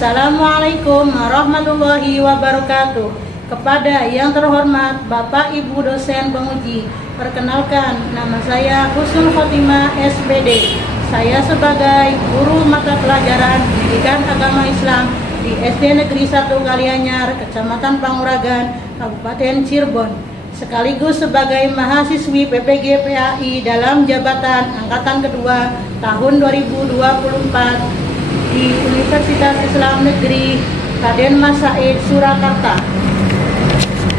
Assalamualaikum warahmatullahi wabarakatuh. Kepada yang terhormat Bapak Ibu dosen penguji, perkenalkan nama saya Husnul Khotimah SPD. Saya sebagai guru mata pelajaran Pendidikan Agama Islam di SD Negeri 1 Kalianyar, Kecamatan Panguragan, Kabupaten Cirebon, sekaligus sebagai mahasiswi PPG PAI dalam jabatan angkatan kedua tahun 2024 di Universitas Islam Negeri Raden Mas Said Surakarta.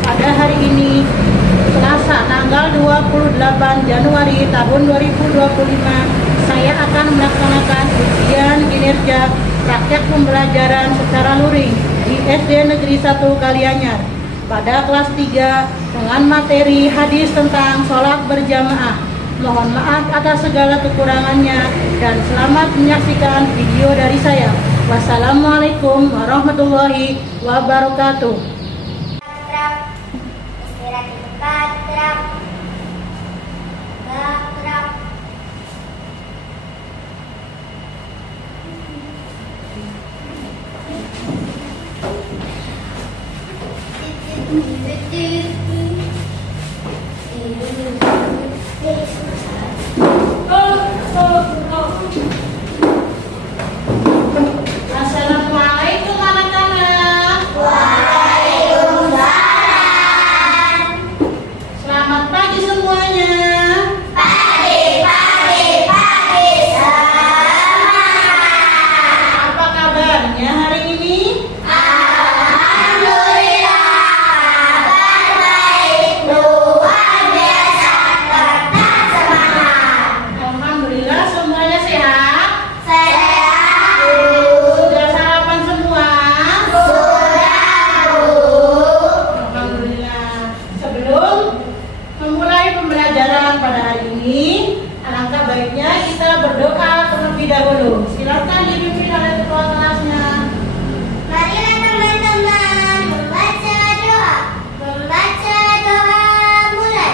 Pada hari ini, Selasa tanggal 28 Januari tahun 2025, saya akan melaksanakan ujian kinerja praktek pembelajaran secara luring di SD Negeri 1 Kalianyar pada kelas 3 dengan materi hadis tentang sholat berjamaah. Mohon maaf atas segala kekurangannya dan selamat menyaksikan video dari saya. Wassalamualaikum warahmatullahi wabarakatuh. Assalamualaikum anak-anak. Waalaikumsalam. Selamat pagi semuanya. Pagi semangat. Apa kabarnya hari ini? Alhamdulillah, kabar baik, luar biasa, tetap semangat. Alhamdulillah semuanya sehat. Sehat, Sudah sarapan semua? sudah, Bu. Alhamdulillah. Sebelum memulai pembelajaran pada hari ini, alangkah baiknya kita berdoa terlebih dahulu. Silakan dipimpin oleh ketua kelasnya. Marilah teman-teman membaca doa. Membaca doa mulai.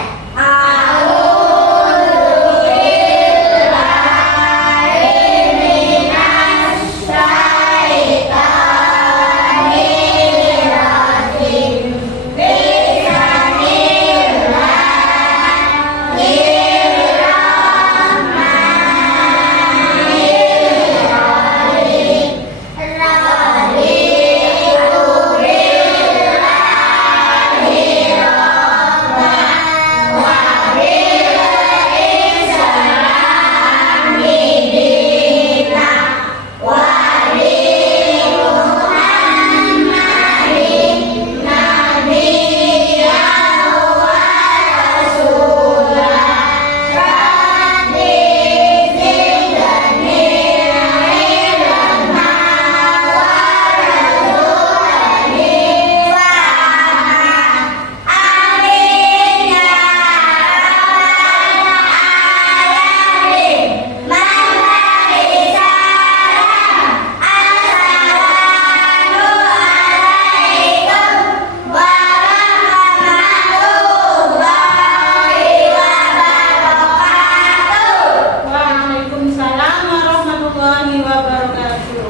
Waalaikumsalam warahmatullahi wabarakatuh.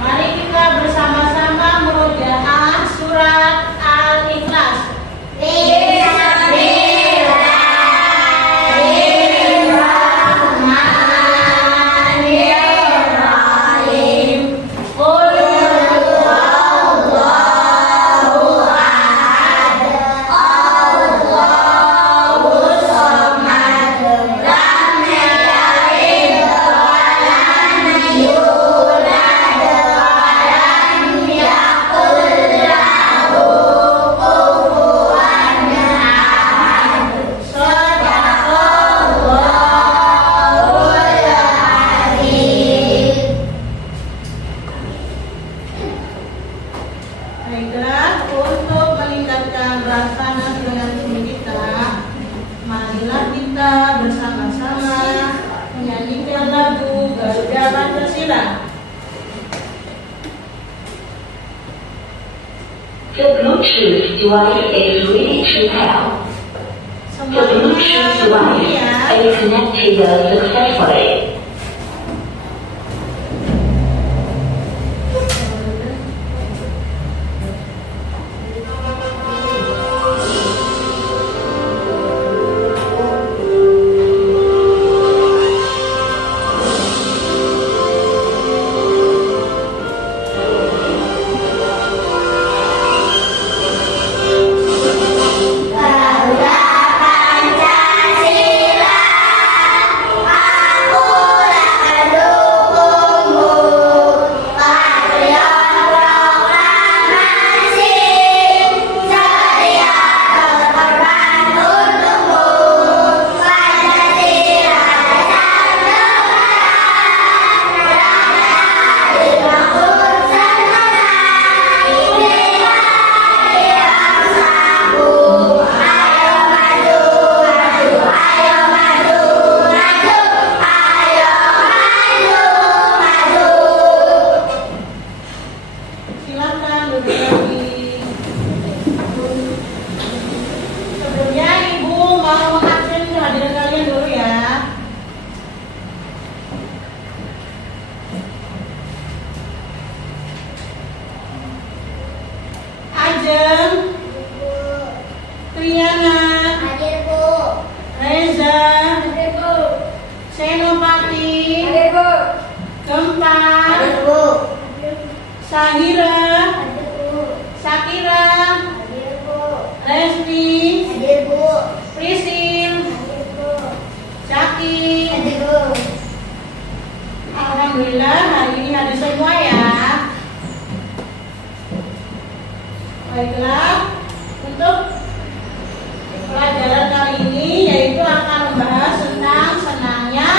Mari kita bersama-sama murojaah surat Al-Ikhlas. Bismillahirrahmanirrahim. Qul huwallahu ahad, Allahus samad, lam yalid walam yulad walam yakul lahu kufuwan ahad. Shadaqallahul azim. Baiklah, untuk meningkatkan rasa nasionalisme kita, marilah kita bersama-sama menyanyikan lagu Garuda Pancasila. The Bluetooth device is ready to pair. The Bluetooth device is connected successfully. keempat, Sahira, Sakira, Resmi, Prisim, Caki. Alhamdulillah hari ini hadir semua ya. Baiklah, untuk pelajaran kali ini yaitu akan membahas tentang senangnya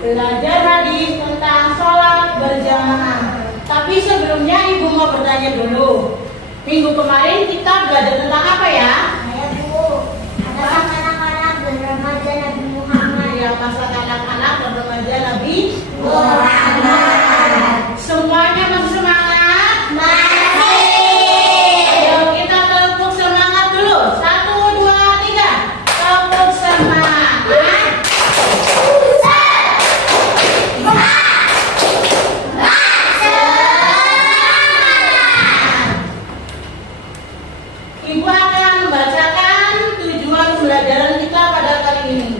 belajar hadis tentang sholat berjamaah. Tapi sebelumnya ibu mau bertanya dulu. Minggu kemarin kita belajar tentang apa ya? Masa anak-anak berremaja Nabi Muhammad. Semuanya masih semangat? Masih. Ayo kita tepuk semangat dulu. 1, 2, 3. Tepuk semangat. Ibu akan membacakan tujuan pembelajaran kita pada kali ini.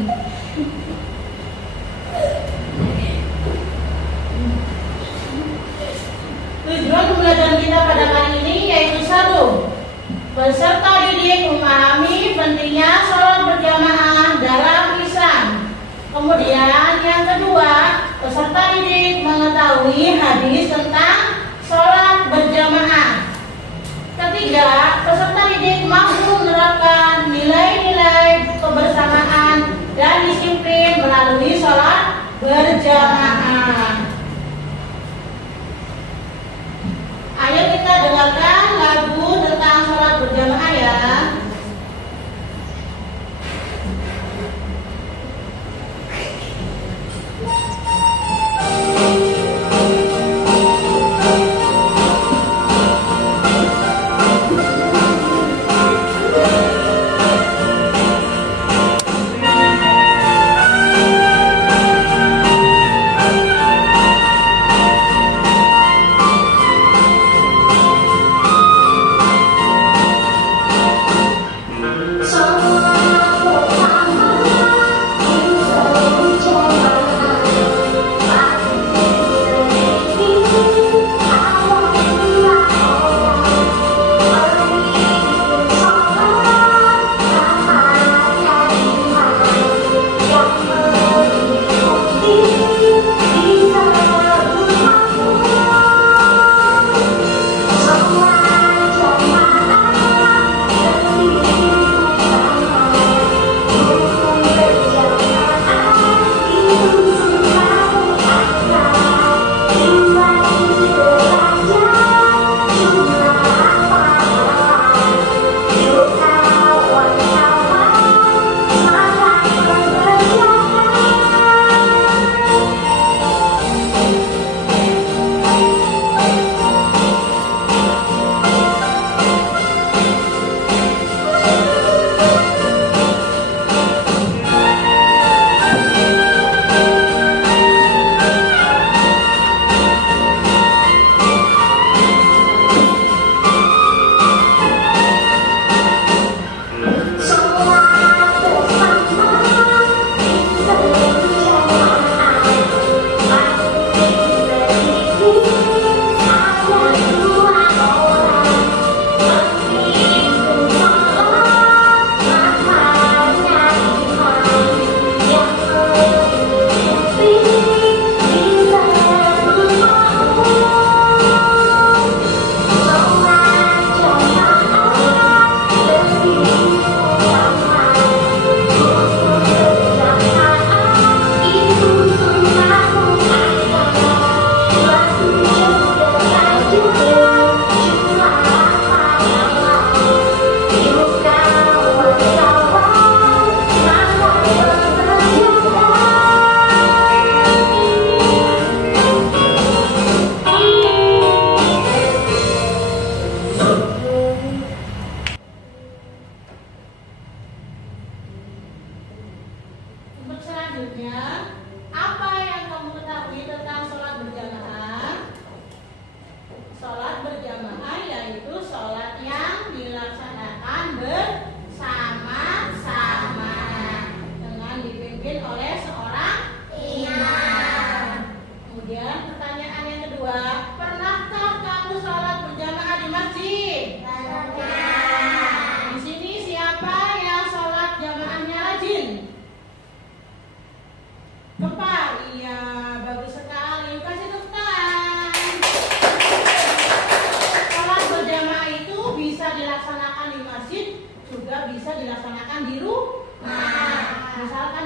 Tujuan pembelajaran kita pada kali ini yaitu 1. Peserta didik memahami pentingnya sholat berjamaah dalam Islam. Kemudian yang kedua, peserta didik mengetahui hadis tentang sholat berjamaah. Ketiga, peserta didik mampu menerapkan nilai-nilai kebersamaan dan disiplin melalui sholat berjamaah. Ayo kita dengarkan lagu tentang sholat berjamaah ya.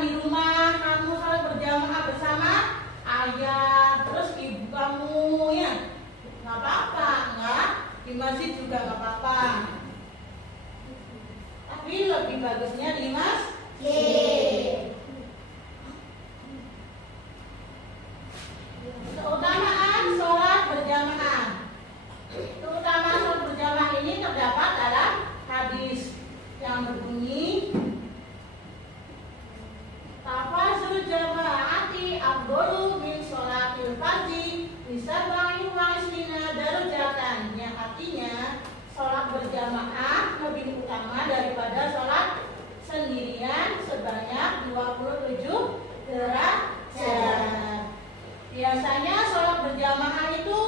di rumah kamu sholat berjamaah bersama ayah, terus ibu kamu ya, nggak apa-apa, nggak di masjid juga nggak apa-apa. Tapi lebih bagusnya di masjid. Keutamaan sholat berjamaah. Keutamaan sholat berjamaah ini terdapat dalam hadis yang berbunyi tafazul jama'ati afdalu min sholatil fardhi bisab'i wa isrina darajatan, yang artinya sholat berjamaah lebih utama daripada sholat sendirian sebanyak 27 derajat. Biasanya sholat berjamaah itu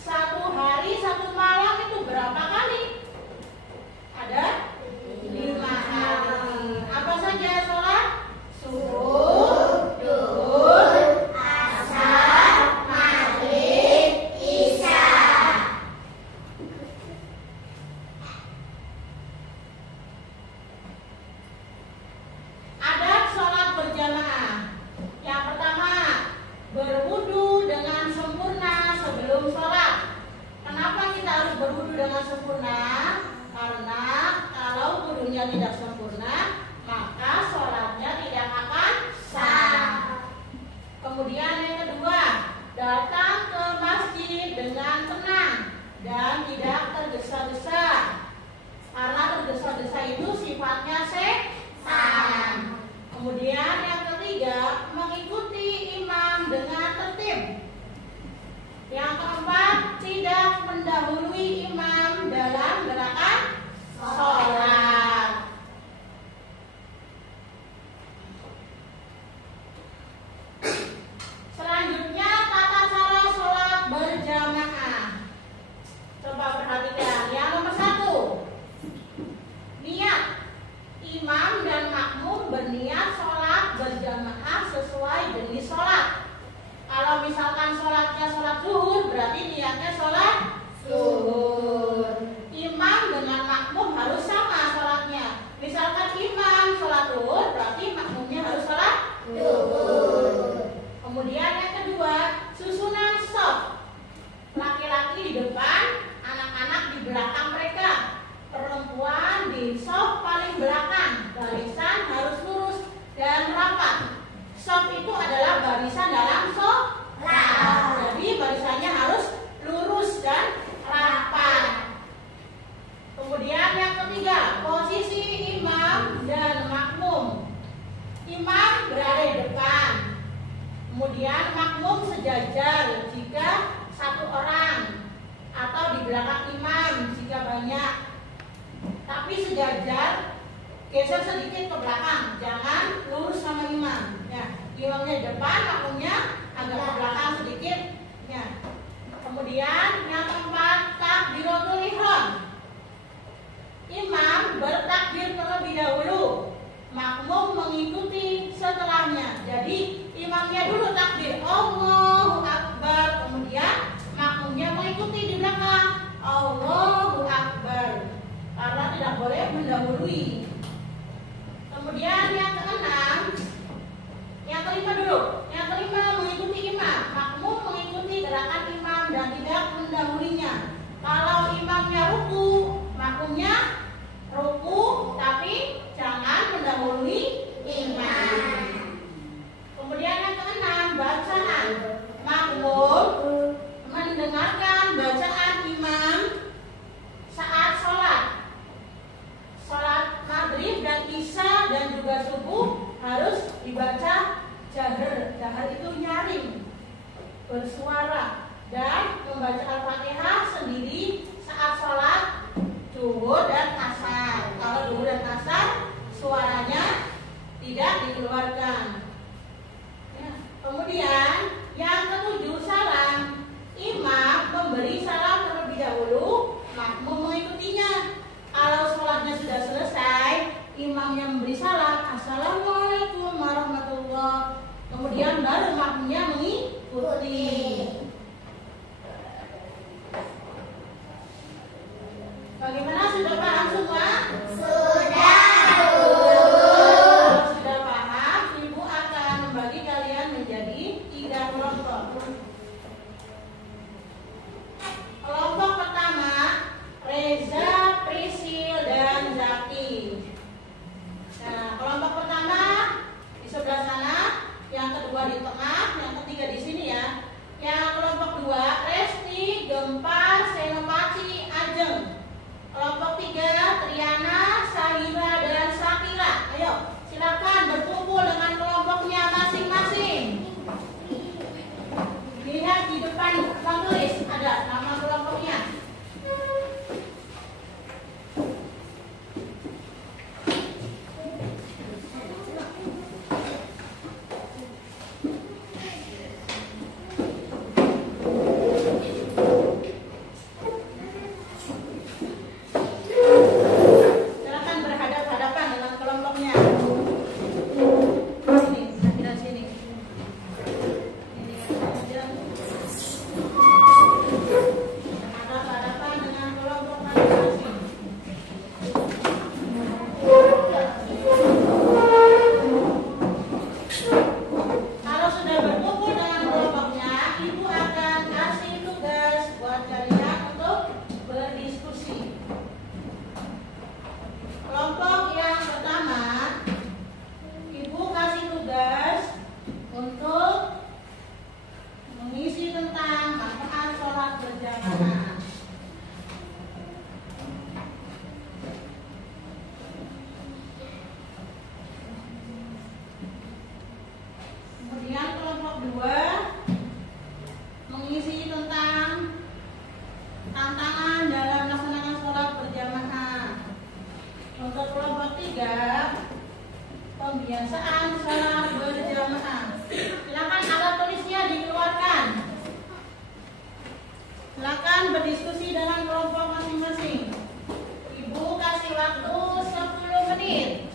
satu hari satu malam itu berapa kali? Ada 5 kali. Apa saja sholat? Subuh, duhur, Asar, Maghrib, Isya. adab sholat berjamaah. Yang pertama, berwudu dengan sempurna sebelum sholat. Kenapa kita harus berwudu dengan sempurna? Karena kalau wudunya tidak sempurna, maka sholatnya tidak akan sah. Kemudian yang kedua, datang ke masjid dengan tenang dan tidak tergesa-gesa. Karena tergesa-gesa itu sifatnya setan. Kemudian yang ketiga, mengikuti imam dengan tertib. Yang keempat, tidak mendahului imam dalam gerakan sholat. Selanjutnya, tata cara sholat berjamaah. Coba perhatikan. Yang nomor 1, niat. Imam dan makmum berniat sholat berjamaah sesuai jenis sholat. Kalau misalkan sholatnya sholat zuhur, berarti niatnya sholat zuhur. Imam dengan makmum harus sama sholatnya. Misalkan imam sholat zuhur, berarti makmumnya harus sholat zuhur. Kemudian yang kedua, susunan shaf. Laki-laki di depan, anak-anak di belakang mereka. Perempuan di shaf paling belakang. Barisan harus lurus dan rapat. Shaf itu adalah barisan dalam sholat. Jadi barisannya harus lurus dan rapat. Kemudian yang ketiga, posisi imam dan makmum. Imam berada di depan. Kemudian makmum sejajar jika satu orang, atau di belakang imam jika banyak. Tapi sejajar, geser sedikit ke belakang, jangan lurus sama imam. Ya, imamnya di depan, makmumnya agak ke belakang sedikit. Ya. Kemudian yang keempat, takbiratul ihram. Imam bertakbir terlebih dahulu, makmum mengikuti setelahnya. Jadi imamnya dulu takbir Allahu Akbar, kemudian makmumnya mengikuti di belakang Allahu Akbar, karena tidak boleh mendahului. Kemudian yang keenam, yang kelima dulu. Yang kelima, mengikuti imam. Makmum mengikuti gerakan imam dan tidak mendahulinya. Kalau imamnya ruku, makmumnya ruku, tapi jangan mendahului imam. Kemudian yang keenam, bacaan. Makmum mendengarkan bacaan imam saat sholat. Sholat maghrib dan isya dan juga subuh harus dibaca jahar. Jahar itu nyaring, bersuara. Dan membaca Al-Fatihah sendiri saat sholat zuhur dan asar. Kalau zuhur dan asar suaranya tidak dikeluarkan. Ya. Kemudian yang ketujuh, salam. Imam memberi salam terlebih dahulu, makmum mengikutinya. Kalau sholatnya sudah selesai, imamnya memberi salam, Assalamualaikum warahmatullahi. Kemudian baru makmumnya mengikuti. Bagaimana, sudah paham semua? Sudah. Kalau sudah paham, Ibu pembiasaan sholat berjamaah. Silakan alat tulisnya dikeluarkan. Silakan berdiskusi dengan kelompok masing-masing. Ibu kasih waktu 10 menit.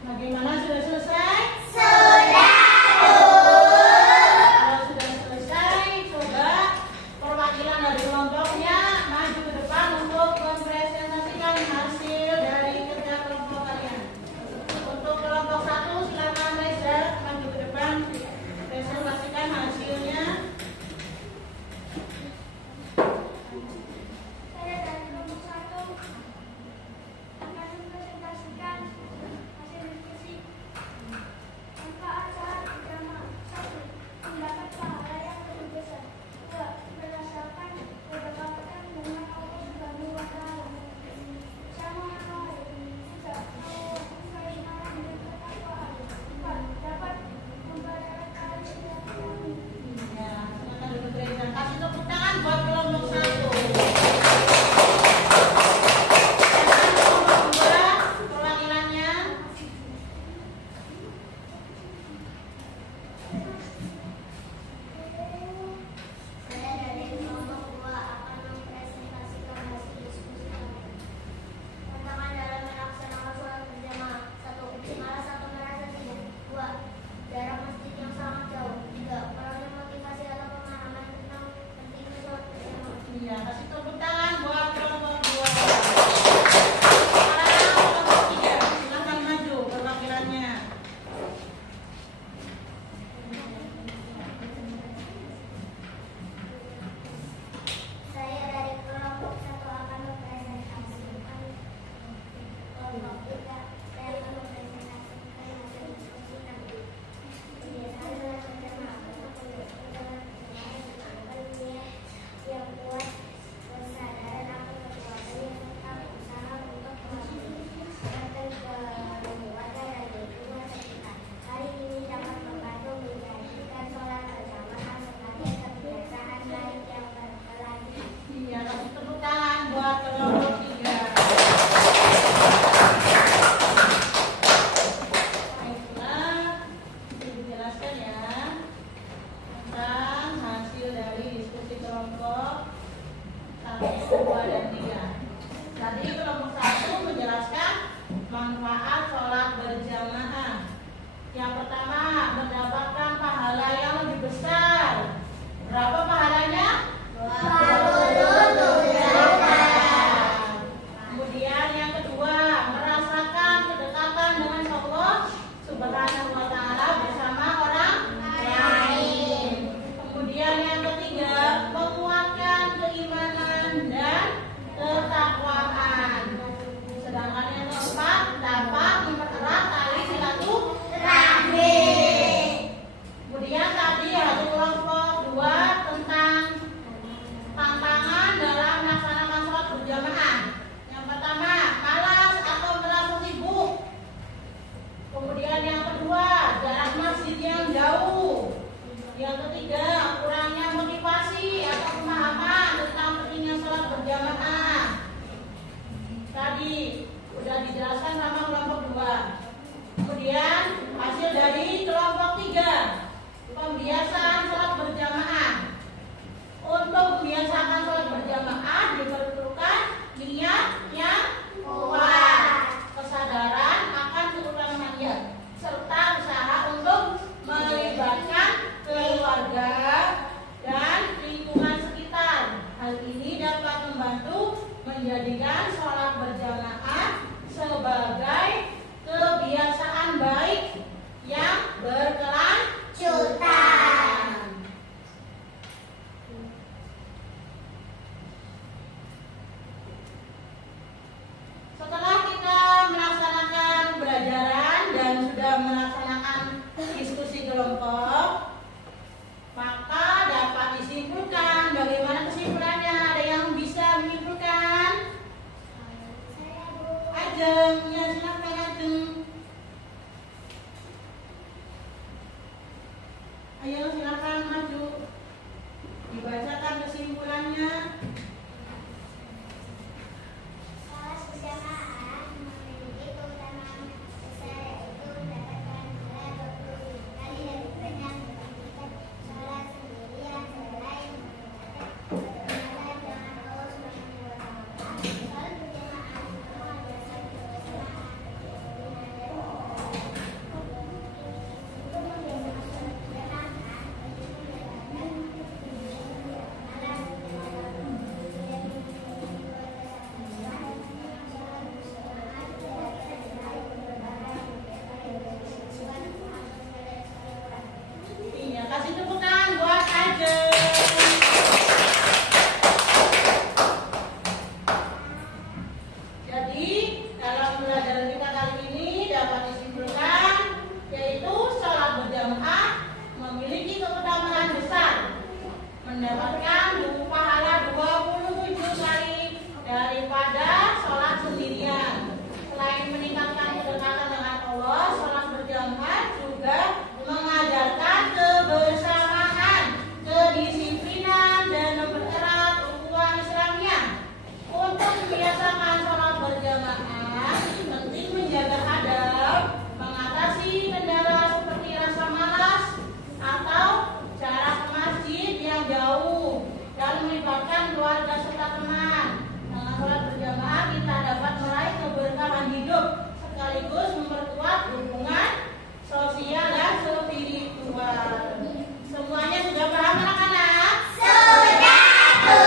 Bagaimana, sudah selesai? Sudah. Kalau sudah selesai, coba perwakilan dari kelompoknya maju ke depan untuk mempresentasikan hasil dari kerja kelompok kalian. Untuk kelompok 1, silakan Reza maju ke depan, presentasikan hasilnya. Saya dari kelompok 1 akan mempresentasikan hasil diskusi manfaat sholat berjamaah. 1. Mendapat pahala yang lebih besar. 2. Berdasarkan kedekatan dengan Allah Subhanahu wa Ta'ala. Sama Allah. 3. Keimanan dan ketakwaan. 4. Dapat membayar kali setiap kami. Ya, silakan duduk Reza. Kasih tepuk tangan buat kelompok 1. Kelompok 2, perwakilannya. Saya dari kelompok 2 akan mempresentasikan hasil diskusi kami. Tantangan dalam melaksanakan sholat berjamaah. 1. Malas atau merasa sibuk. 2. Jarak masjid yang sangat jauh. 3. Kurangnya motivasi atau pemahaman tentang pentingnya sholat berjamaah. Iya, kasih tepuk tangan buat kelompok 2. Sekarang kelompok 3, silakan maju perwakilannya. Saya dari kelompok 1 akan mempresentasikan kelompok 3. Saya akan mempresentasikan hasil diskusi kami. Kebiasaan sholat berjamaah. Yang kuat, kesadaran akan kekuatan yang tetap usaha untuk memperbaiki keluarga dan lingkungan sekitar. Hal ini dapat membantu menjadikan sholat berjamaah sebagai kebiasaan baik yang berkelanjutan. Iya, kasih tepuk tangan buat kelompok 3. Baiklah, Ibu jelaskan ya tentang hasil dari diskusi kelompok 1, 2, dan 3. Tadi kelompok 1 menjelaskan manfaat sholat berjamaah. Yang pertama, mendapatkan pahala yang lebih besar. Berapa pahalanya? 27 Kemudian yang kedua, merasakan kedekatan dengan Allah Subhanahu wa Ta'ala bersama orang lain. Kemudian yang ketiga, menguatkan keimanan dan ketakwaan. Sedangkan yang keempat, dapat mempererat tali silaturahmi. Kemudian tadi hasil kelompok 2 tentang tantangan dalam melaksanakan sholat berjamaah. Yang pertama, malas atau merasa sibuk. Kemudian yang kedua, jarak masjid yang jauh. Yang ketiga, kurangnya motivasi atau pemahaman tentang pentingnya sholat berjamaah. sekaligus memperkuat hubungan sosial dan spiritual. Semuanya sudah paham anak-anak? Sudah, Bu.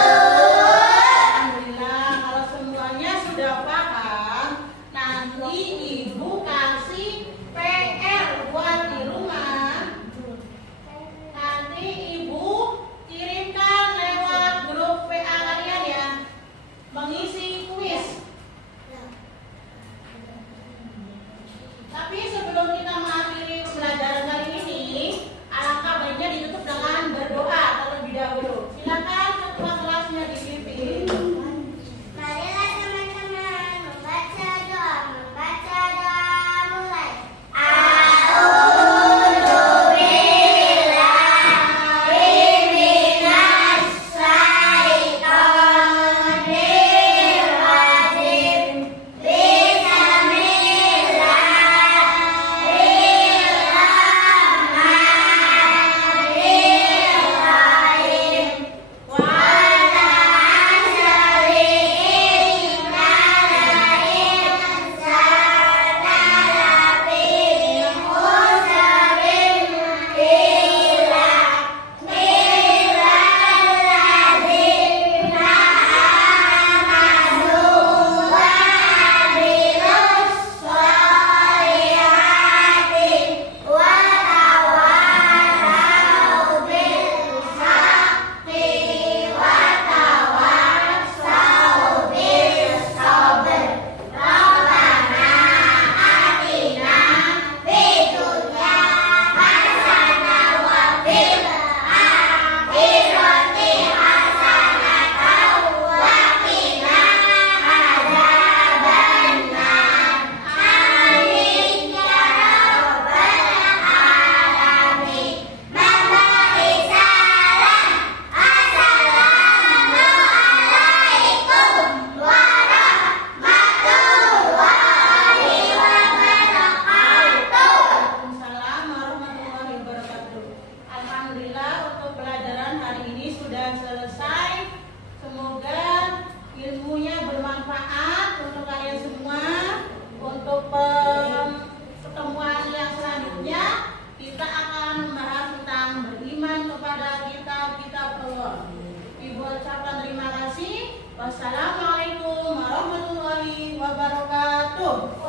Alhamdulillah, kalau semuanya sudah paham, nanti Ibu kasih PR buat di rumah. Nanti Ibu kirimkan lewat grup WA kalian ya, mengisi kuis. Tapi sebelum kita mengakhiri pembelajaran kali ini, alangkah baiknya ditutup dengan berdoa terlebih dahulu. Silakan ketua kelasnya dipimpin. Marilah teman-teman membaca doa mulai. Waalaikumsalam warahmatullahi wabarakatuh. Alhamdulillah untuk pelajaran hari ini sudah selesai. Semoga ilmunya bermanfaat untuk kalian semua. Untuk pertemuan yang selanjutnya kita akan membahas tentang beriman kepada kitab-kitab Allah. Ibu ucapkan terima kasih. Wassalamualaikum warahmatullahi wabarakatuh.